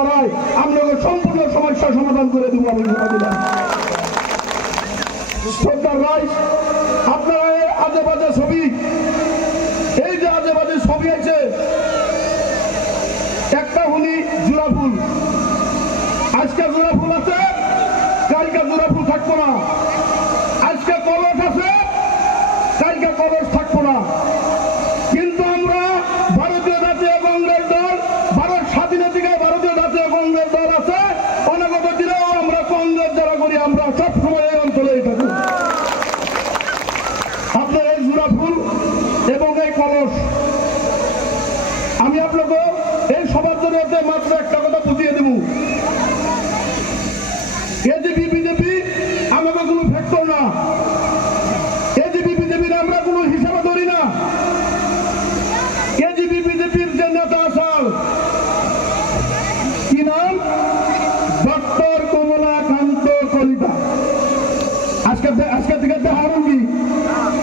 দাঁড়ায় আমরা সম্পূর্ণ সমস্যার সমাধান করে দেবো। আমি দিলাম সরকার রায়, আপনারা আজে বাজে ছবি, এই যে আজে বাজে ছবি আছে, একটা হলি জোড়া ফুল, আজকে জোড়া ফুল আছে, কালকে জোড়া ফুল থাকবো না, আজকে কলস আছে, কালকে কলস থাকবো না। কিন্তু আমরা ভারতীয় জাতীয় কংগ্রেস দল, ভারত স্বাধীনতায় ভারতীয় জাতীয় কংগ্রেস দল আছে, অনাগত দিনেও আমরা কংগ্রেস যারা করি আমরা সবসময় এই অঞ্চলেই থাকি। আপনার এই জোড়া ফুল এবং এই কলস, আমি আপনাকে এই সবার জন্য মাত্র একটা কথা বুঝিয়ে দেব, এজিপি বিজেপি আমাকে কোনো ফ্যাক্টর না, এজিপি বিজেপির আমরা কোনো হিসাবে ধরি না। এজিপি বিজেপির যে নেতা আসাল, কি নাম, ডক্টর কমলাকান্ত কলিতা, আজকে